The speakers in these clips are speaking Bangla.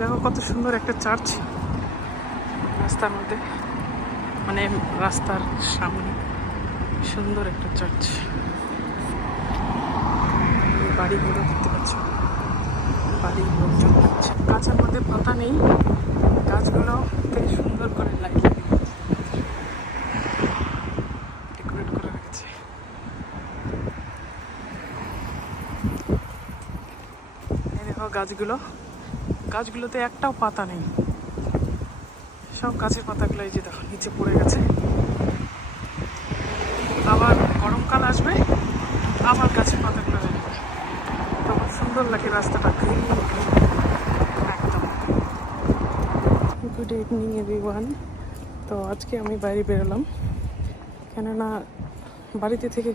দেখো কত সুন্দর একটা চার্চ রাস্তার মধ্যে, মানে রাস্তার সামনে সুন্দর একটা চার্চ। বাড়িগুলো দেখতে পাচ্ছ, বাড়ির লোকজন হচ্ছে। গাছের মধ্যে পাতা নেই, গাছগুলো বেশ সুন্দর করে লাইট লাগিয়ে ডেকোরেট করে রেখেছে। এই দেখো গাছগুলোতে একটাও পাতা নেই, সব গাছের পাতাগুলো এই যে দেখো নিচে পড়ে গেছে। আবার গরমকাল আসবে, আবার গাছের পাতাগুলো দেখবে, তখন সুন্দর লাগে রাস্তাটা গ্রিন গ্রিন একদম। Good evening everyone. তো আজকে আমি বাইরে বেরোলাম, কেননা বাড়িতে থেকে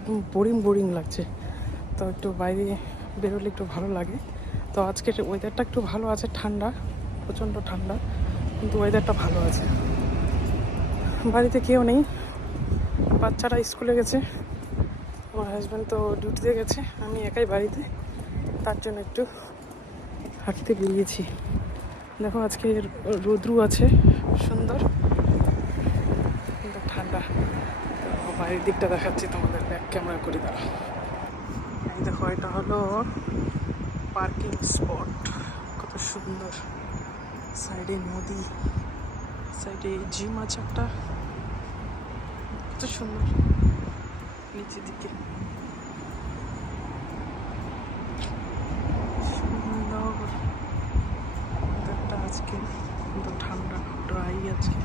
বোরিং লাগছে, তো একটু বাইরে বেরোলে একটু ভালো লাগে। তো আজকের ওয়েদারটা একটু ভালো আছে, ঠান্ডা, প্রচণ্ড ঠান্ডা, কিন্তু ওয়েদারটা ভালো আছে। বাড়িতে কেউ নেই, বাচ্চারা স্কুলে গেছে, আমার হাজব্যান্ড তো ডিউটিতে গেছে, আমি একাই বাড়িতে, তার জন্য একটু হাঁটতে বেরিয়েছি। দেখো আজকে রোদ্রু আছে সুন্দর, কিন্তু ঠান্ডা। তো বাইরের দিকটা দেখাচ্ছি তোমাদের, ব্যাক ক্যামেরা করে দাও। এই দেখো এটা হলো পার্কিং স্পট, কত সুন্দর, সাইডে নদী, সাইডে জিম আছে একটা, কত সুন্দর। নিচের দিকে সুন্দর, আজকে কিন্তু ঠান্ডা, ড্রাই আজকে।